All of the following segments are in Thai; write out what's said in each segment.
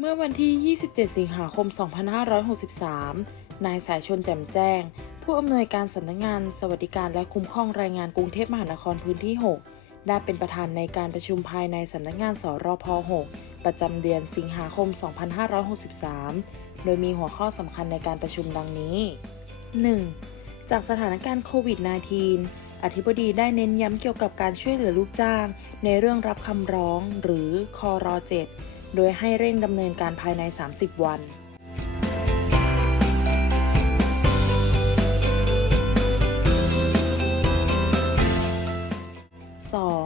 เมื่อวันที่ 27 สิงหาคม 2563 นายสายชนแจ่มแจ้ง ผู้อำนวยการสำนักงานสวัสดิการและคุ้มครองแรงงานกรุงเทพมหานครพื้นที่ 6 ได้เป็นประธานในการประชุมภายในสำนักงานสรพ 6 ประจำเดือนสิงหาคม 2563 โดยมีหัวข้อสำคัญในการประชุมดังนี้ 1. จากสถานการณ์โควิด -19 อธิบดีได้เน้นย้ำเกี่ยวกับการช่วยเหลือลูกจ้าง ในเรื่องรับคำร้องหรือคอรอ7 โดยให้เร่งดำเนินการภายใน 30 วัน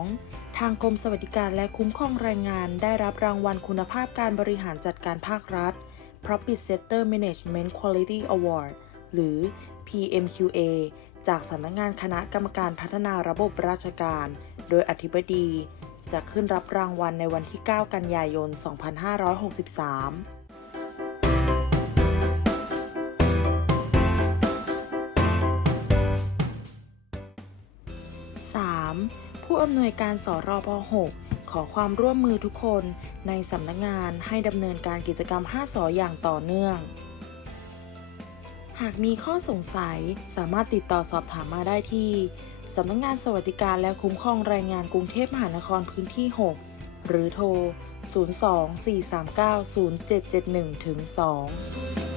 2. ทางกรมสวัสดิการและคุ้มครองแรงงานได้รับรางวัลคุณภาพการบริหารจัดการภาครัฐ Profit Sector Management Quality Award หรือ PMQA จากสำนักงงานคณะกรรมการพัฒนาระบบราชการ โดยอธิบดี จะขึ้นรับรางวัลในวันที่ 9 กันยายน 2563ผู้อำนวยการสรพ6ขอความร่วมมือทุกคนในสำนักงานให้ดำเนินการกิจกรรม 5 สออย่างต่อเนื่อง หากมีข้อสงสัยสามารถติดต่อสอบถามมาได้ที่ สำนักงานสวัสดิการและคุ้มครองแรงงานกรุงเทพมหานครพื้นที่ 6 หรือโทร 02-439-0771-2